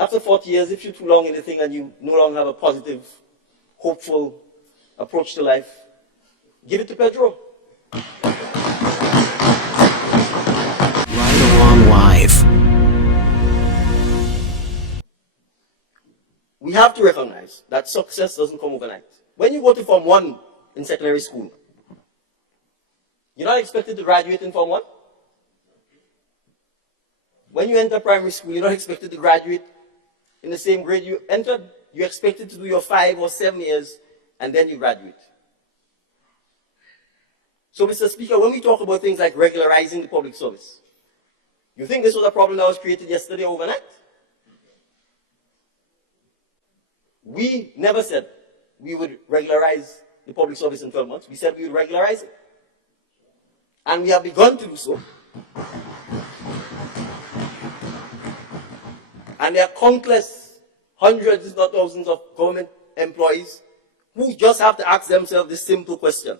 After 40 years, if you're too long in the thing and you no longer have a positive, hopeful approach to life, give it to Pedro. Right Along Live. We have to recognize that success doesn't come overnight. When you go to Form 1 in secondary school, you're not expected to graduate in Form 1. When you enter primary school, you're not expected to graduate in the same grade you entered. You're expected to do your 5 or 7 years, and then you graduate. So, Mr. Speaker, when we talk about things like regularizing the public service, you think this was a problem that was created yesterday overnight? We never said we would regularize the public service in 12 months. We said we would regularize it. And we have begun to do so. And there are countless, hundreds, if not thousands, of government employees who just have to ask themselves this simple question.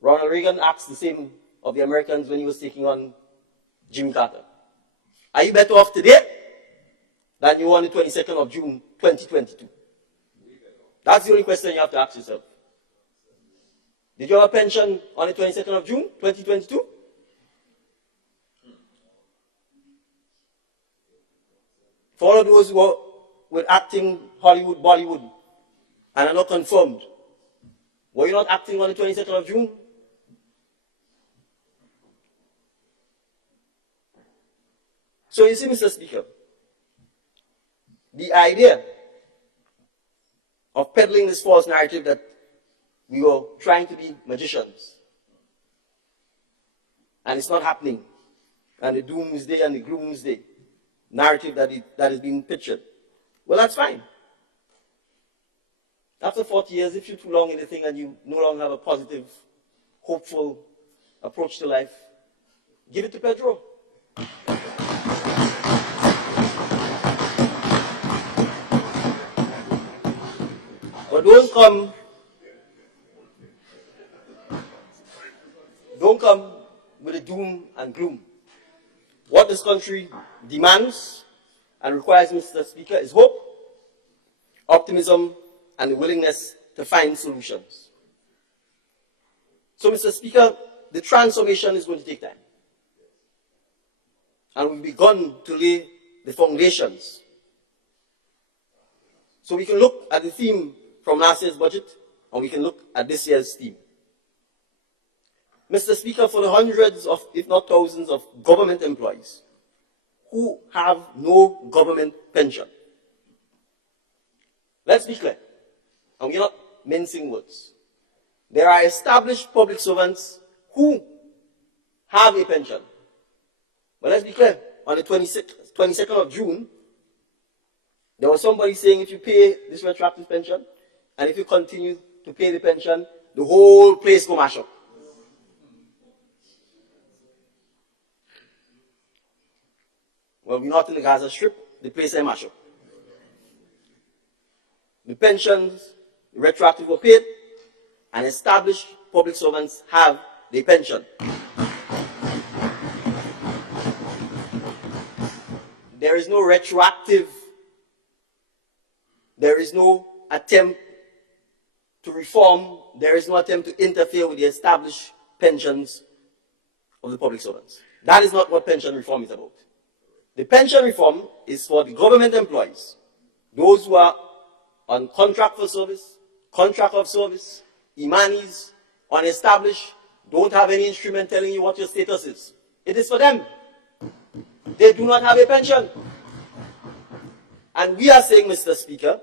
Ronald Reagan asked the same of the Americans when he was taking on Jimmy Carter. Are you better off today than you were on the 22nd of June, 2022? That's the only question you have to ask yourself. Did you have a pension on the 22nd of June, 2022? For all of those who were acting Hollywood, Bollywood, and are not confirmed, were you not acting on the 22nd of June? So you see, Mr. Speaker, the idea of peddling this false narrative that we were trying to be magicians, and it's not happening, and the doomsday and the gloomsday narrative that is being pictured, well, that's fine. After 40 years, if you're too long in the thing and you no longer have a positive, hopeful approach to life, give it to Pedro. But don't come with a doom and gloom. What this country demands and requires, Mr. Speaker, is hope, optimism, and the willingness to find solutions. So, Mr. Speaker, the transformation is going to take time. And we've begun to lay the foundations. So we can look at the theme from last year's budget, and we can look at this year's theme. Mr. Speaker, for the hundreds of, if not thousands, of government employees who have no government pension, let's be clear, and we're not mincing words. There are established public servants who have a pension. But let's be clear, on the 22nd of June, there was somebody saying if you pay this retroactive pension, and if you continue to pay the pension, the whole place go mash up. Well, we're not in the Gaza Strip, the place ain't mash up. The pensions, the retroactive were paid, and established public servants have their pension. There is no retroactive, there is no attempt to reform, there is no attempt to interfere with the established pensions of the public servants. That is not what pension reform is about. The pension reform is for the government employees, those who are on contract for service, contract of service, Imanis, unestablished, don't have any instrument telling you what your status is. It is for them. They do not have a pension. And we are saying, Mr. Speaker,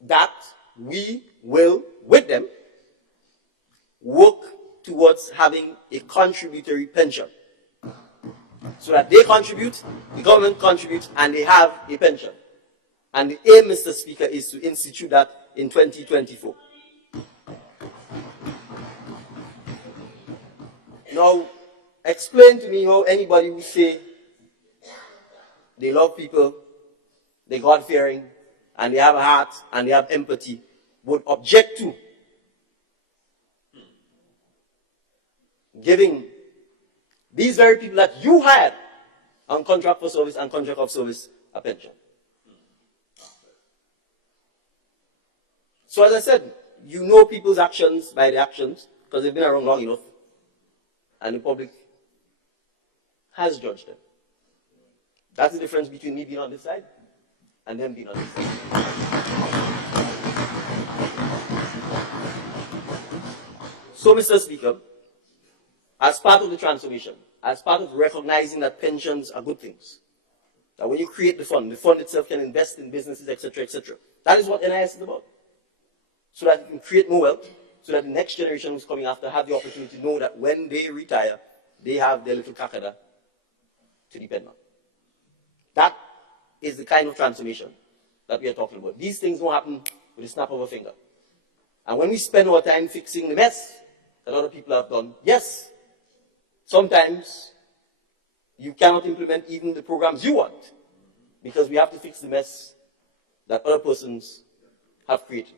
that we will, with them, work towards having a contributory pension. So that they contribute, the government contributes, and they have a pension. And the aim, Mr. Speaker, is to institute that in 2024. Now, explain to me how anybody who say they love people, they're God-fearing, and they have a heart, and they have empathy, would object to giving these very people that you hired on contract for service and contract of service a pension. So as I said, you know people's actions by their actions because they've been around long enough, and the public has judged them. That's the difference between me being on this side and them being on this side. So, Mr. Speaker, as part of the transformation, as part of recognizing that pensions are good things, that when you create the fund itself can invest in businesses, etc., etc. That is what NIS is about. So that you can create more wealth, so that the next generation who's coming after have the opportunity to know that when they retire, they have their little kakada to depend on. That is the kind of transformation that we are talking about. These things don't happen with a snap of a finger. And when we spend our time fixing the mess that other people have done, yes, sometimes you cannot implement even the programs you want because we have to fix the mess that other persons have created.